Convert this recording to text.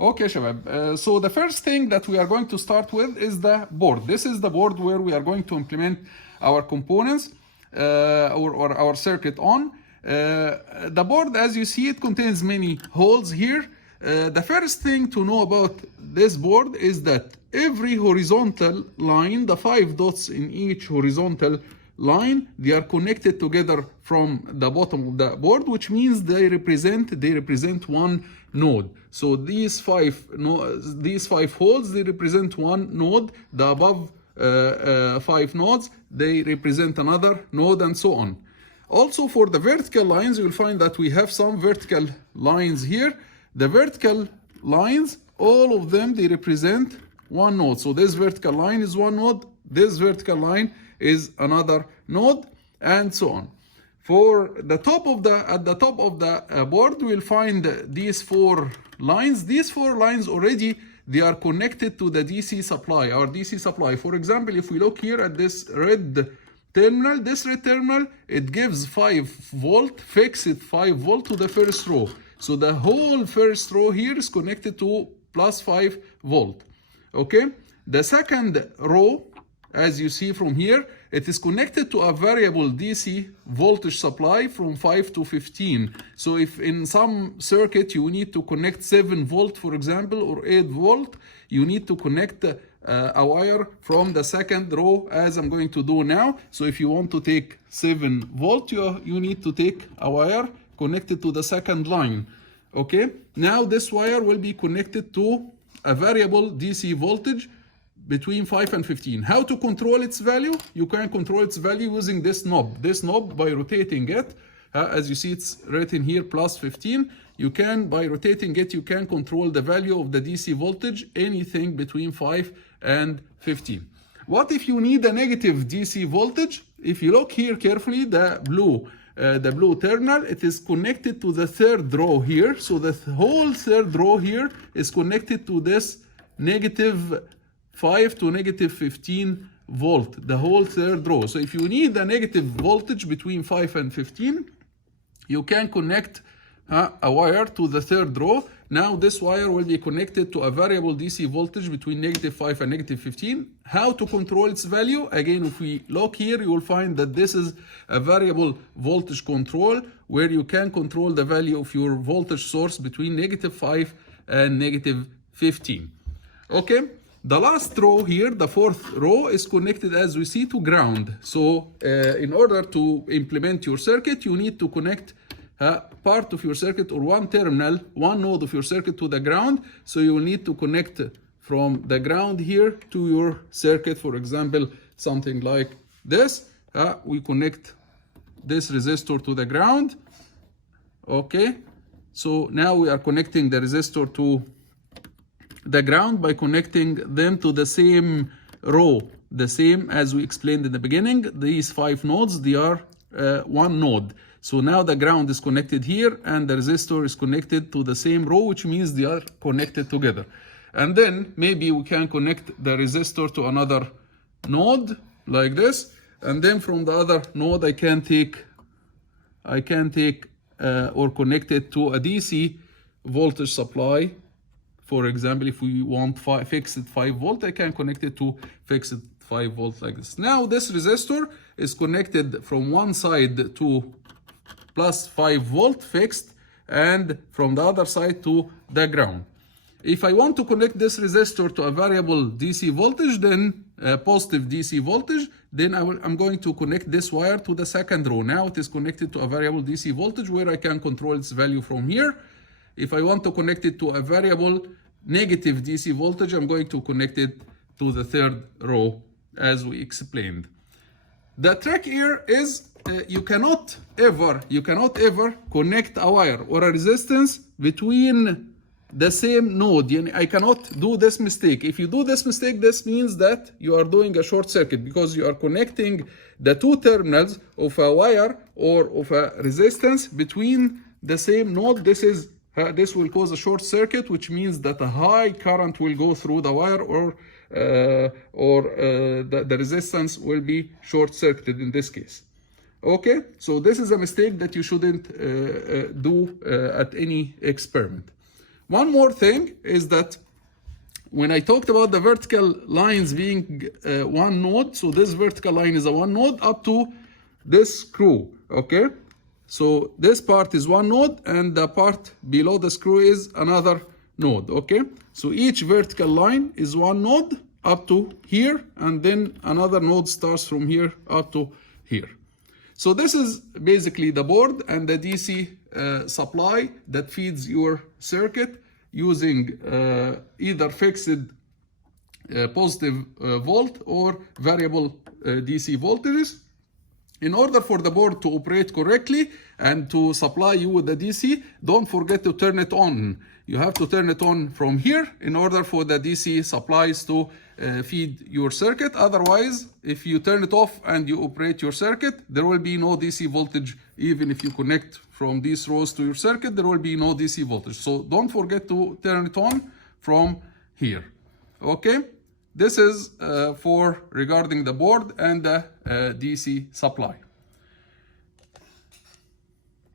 Okay, Shabab. So the first thing that we are going to start with is the board. This is the board where we are going to implement our components or our circuit on. The board, as you see, it contains many holes here. The first thing to know about this board is that every horizontal line, the 5 dots in each horizontal line, they are connected together from the bottom of the board, which means they represent one node. So these five holes, they represent one node. The above 5 nodes, they represent another node, and so on. Also, for the vertical lines, you will find that we have some vertical lines here. The vertical lines, all of them, they represent one node. So this vertical line is one node, this vertical line is another node, and so on. For the top of at the top of the board, we'll find these 4 lines. These 4 lines already, they are connected to the DC supply, our DC supply. For example, if we look here at this red terminal, it gives 5 volt, fixed 5 volt to the first row. So the whole first row here is connected to plus 5 volt. Okay, the second row, as you see from here, it is connected to a variable DC voltage supply from 5 to 15. So if in some circuit you need to connect 7 volt, for example, or 8 volt, you need to connect a wire from the second row, as I'm going to do now. So if you want to take 7 volt, you need to take a wire connected to the second line. Okay, now this wire will be connected to a variable DC voltage between 5 and 15. How to control its value? You can control its value using this knob. This knob, by rotating it, as you see, it's written here plus 15. You can, by rotating it, you can control the value of the DC voltage, anything between 5 and 15. What if you need a negative DC voltage? If you look here carefully, the blue terminal, it is connected to the third row here. So the whole third row here is connected to this negative 5 to negative 15 volt, the whole third row. So if you need a negative voltage between 5 and 15, you can connect a wire to the third row. Now this wire will be connected to a variable DC voltage between negative 5 and negative 15. How to control its value? Again, if we look here, you will find that this is a variable voltage control, where you can control the value of your voltage source between negative 5 and negative 15. Okay, the last row here, the 4th row, is connected, as we see, to ground. So in order to implement your circuit, you need to connect part of your circuit, or one terminal, one node of your circuit, to the ground. So you will need to connect from the ground here to your circuit. For example, something like this. We connect this resistor to the ground. Okay, so now we are connecting the resistor to the ground by connecting them to the same row, the same as we explained in the beginning. These 5 nodes, they are one node. So now the ground is connected here, and the resistor is connected to the same row, which means they are connected together. And then maybe we can connect the resistor to another node like this, and then from the other node I can take or connect it to a DC voltage supply. For example, if we want fixed 5 volt, I can connect it to fixed 5 volt like this. Now this resistor is connected from one side to plus 5 volt fixed, and from the other side to the ground. If I want to connect this resistor to a variable DC voltage, then positive DC voltage, then I'm going to connect this wire to the second row. Now it is connected to a variable DC voltage, where I can control its value from here. If I want to connect it to a variable negative DC voltage, I'm going to connect it to the third row, as we explained. The trick here is you cannot ever connect a wire or a resistance between the same node. I cannot do this mistake. If you do this mistake, this means that you are doing a short circuit, because you are connecting the 2 terminals of a wire or of a resistance between the same node. This will cause a short circuit, which means that a high current will go through the wire, or the resistance will be short circuited in this case. Okay, so this is a mistake that you shouldn't do at any experiment. One more thing is that when I talked about the vertical lines being one node, so this vertical line is a one node up to this screw, okay? So this part is one node and the part below the screw is another node, okay? So each vertical line is one node up to here, and then another node starts from here up to here. So this is basically the board and the DC supply that feeds your circuit using either fixed positive volt or variable DC voltages. In order for the board to operate correctly and to supply you with the DC, don't forget to turn it on. You have to turn it on from here in order for the DC supplies to feed your circuit. Otherwise, if you turn it off and you operate your circuit, there will be no DC voltage. Even if you connect from these rows to your circuit, there will be no DC voltage. So don't forget to turn it on from here. Okay? This is for regarding the board and the DC supply.